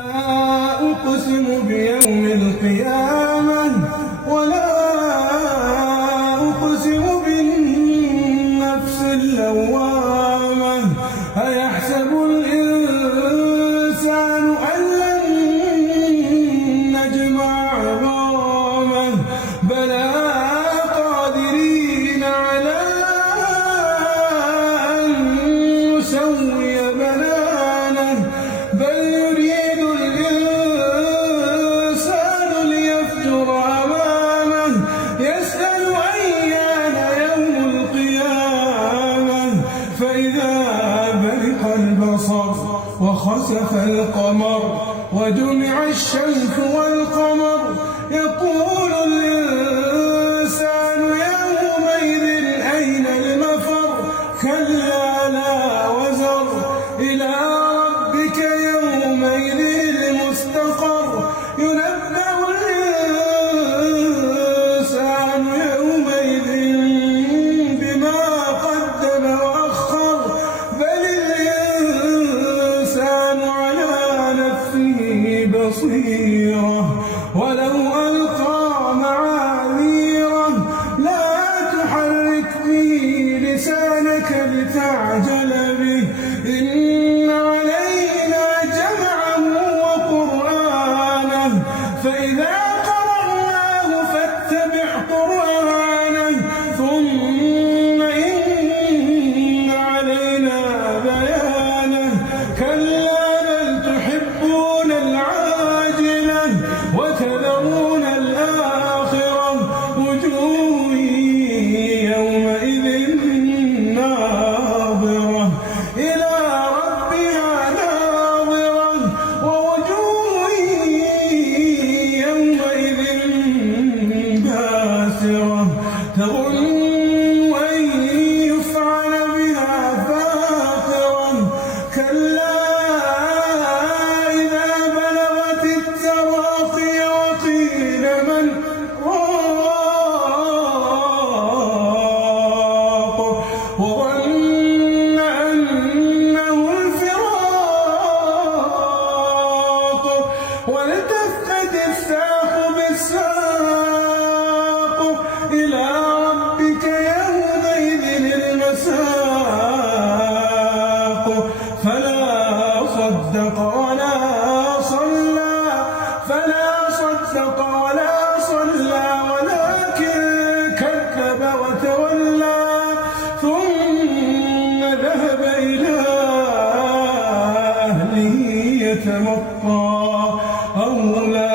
لا أقسم بيوم القيامة ولا أقسم بالنفس اللوامة أيحسب الإنسان أن لن نجمع عظامه بلى قادرين على أن نسوي بنانه بل يريد الإنسان ليفجر أمامه يسأل أيان يوم القيامة فإذا برق البصر وخسف القمر وجمع الشمس والقمر يقول الإنسان يومئذ أين المفر كلا لا وزر إلى ربك يومئذ المستقر ينبأ الإنسان يومئذ بما قدم وأخر بل الإنسان على نفسه بصيرة ولو ألقى معاذيره لا تحرك به لسانك لتعجل به إن علينا جمعه وقرآنه فإذا قرأناه فاتبع قرآنه ثم إن علينا بيانه كلا بل تحبون العاجلة وتذرون الآخرة وجوه يومئذ ناظرة إلى ربها ناظرة ووجوه يومئذ باسرة تظن أن يفعل بها فاقرة كلا إذا بلغت التراقي وقيل من راق وظن أنه الفراق والتفت الساق بالساق إلى ربك يومئذ المساق فلا صدق ولا صلى ولكن كذب وتولى ثم ذهب إلى أهله يتمطى أولى